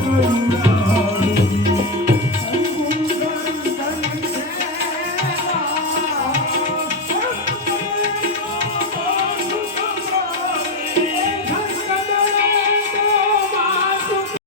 Thank you.